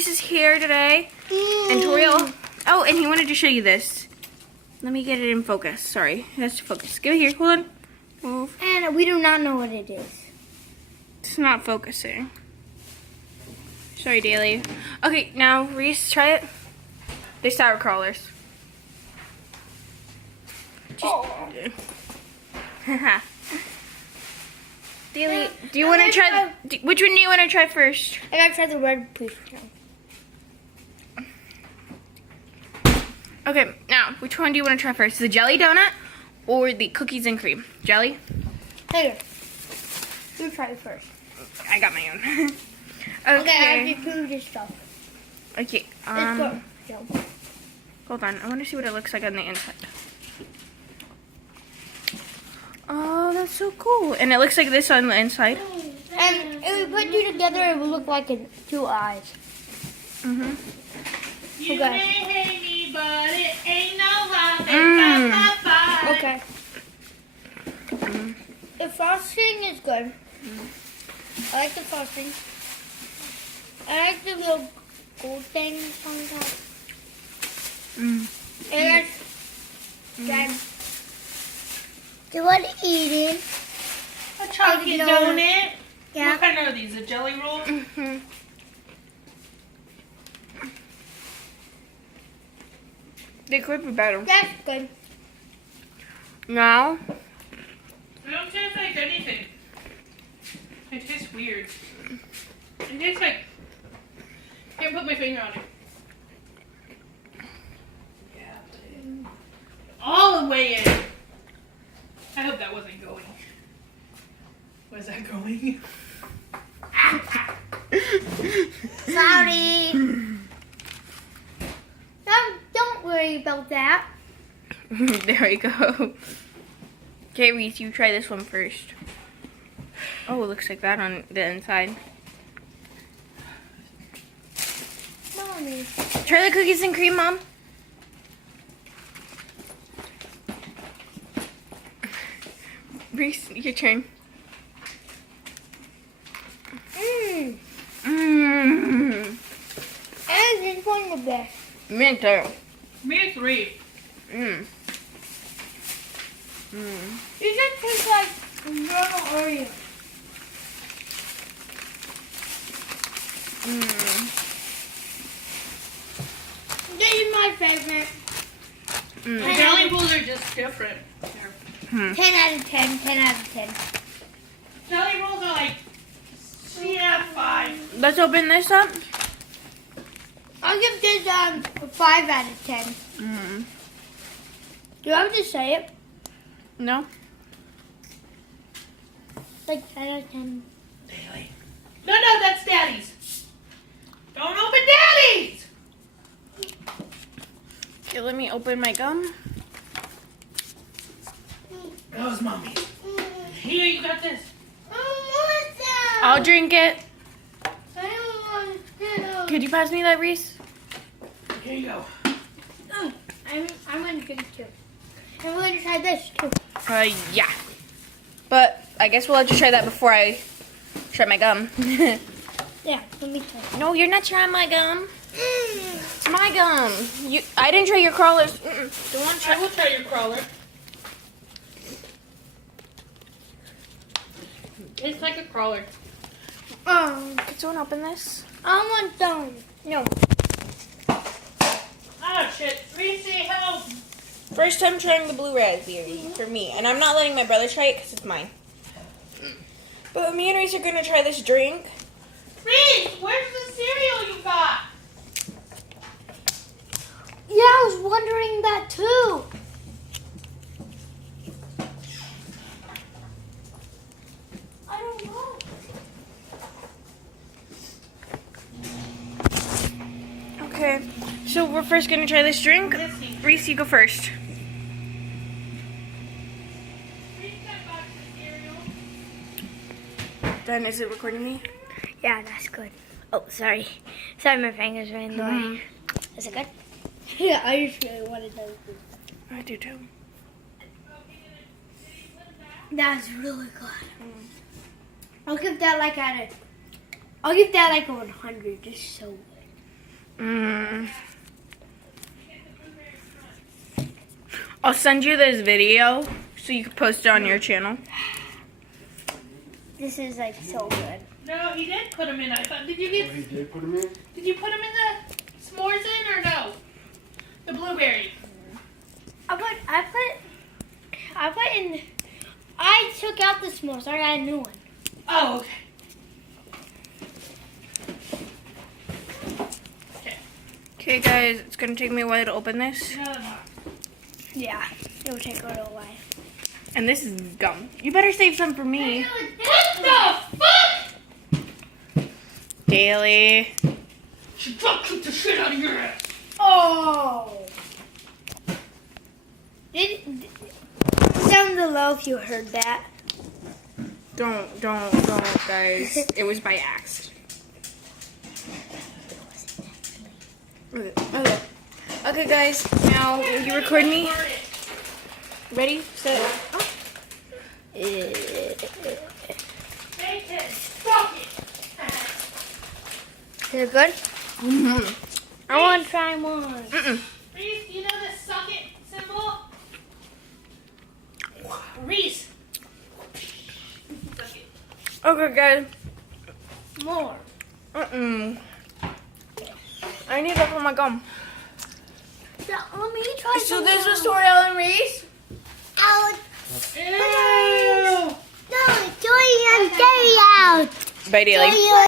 Reese is here today. And Toriel. Oh, and he wanted to show you this. Let me get it in focus. Sorry, it has to focus. Give it here. Hold on. Move. And we do not know what it is. It's not focusing. Sorry, Daily. Okay, now Reese, try it. They're sour crawlers. Daily, do you want to try? Which one do you want to try first? I gotta try the red piece. Okay, now which one do you want to try first? The jelly donut or the cookies and cream? Jelly? Here. You try it first. I got my own. Okay, I have to prove this stuff. Okay. It's good. Yeah. Hold on. I want to see what it looks like on the inside. Oh, that's so cool. And it looks like this on the inside. And if we put you together, it will look like two eyes. Mhm. You Okay. may hate me, but it ain't no lie. Okay. The frosting is good. I like the frosting. I like the little gold thing on top. And then, do you want to eat it? A chocolate donut. Yeah. What kind are these? A jelly roll? Mm-hmm. They could be better. That's good. Now, They don't taste like anything. It tastes weird. It tastes like... I can't put my finger on it. Yeah. All the way in. I hope that wasn't going. Was that going? Sorry. Don't worry about that. there we go. Okay, Reese, you try this one first. Oh, it looks like that on the inside. Mommy. Try the cookies and cream, Mom. Reese, your turn. Mmm. Mmm. And this one the best. Mint too. Me 3. Mmm. Mmm. It just tastes like normal Oreo. Mmm. This is my favorite. The Mmm. jelly rolls are just different. Here. 10 out of 10. 10 out of 10. Jelly rolls are like... Yeah, 5. Let's open this up. I'll give this a 5 out of 10. Mmm. Do I have to say it? No? Like 10 out of 10. Daily. No, that's Daddy's. Don't open Daddy's! Okay, let me open my gum. That was Mommy. Here, you got this. I want that. I'll drink it. I don't want to. Could you pass me that, Reese? Here you go. Oh, I'm going to drink too. I'm going to try this too. Yeah. But I guess we'll let you try that before I try my gum. Yeah, let me try. No, you're not trying my gum. It's my gum. I didn't try your crawlers. Don't want to I try. will try your crawler. It's like a crawler. Could someone open this? I want them. No. Oh, shit. Reese, help! First time trying the blue raspberry for me. And I'm not letting my brother try it because it's mine. But me and Reese are going to try this drink. Reese, where's the cereal you got? Yeah, I was wondering that too. I don't know. Okay. So we're first going to try this drink. Reese, you go first. Reese got box of cereal. Then is it recording me? Yeah, that's good. Oh, sorry. Sorry, my fingers are in the way. Is it good? Yeah, I just really wanted to. I do too. That's really good. I'll give that like a 100. It's so good. I'll send you this video so you can post it on your channel. This is like so good. No, he did put them in. I thought. Did you get? He did put them in? Did you put them in the s'mores in or no? The blueberry. I took out the s'mores. I got a new one. Oh, okay. Okay. Okay, guys, it's gonna take me a while to open this. Another box. Yeah, it will take a little while. And this is gum. You better save some for me. What the fuck? Daily. She drop kicked the shit out of your ass. Oh! Down below if you heard that. Don't, guys. It was by accident. Okay, guys. Now, you record me. Ready, set, Bacon. Fuck it. Is it good? Mm-hmm. I want to try one. Reese, you know the suck it symbol? Reese. Suck it. Okay, guys. More. I need to open my gum. Yeah, let me try So this was Toriel and Reese. out. Ew. No, Joy and Jerry out. Bye, Daily.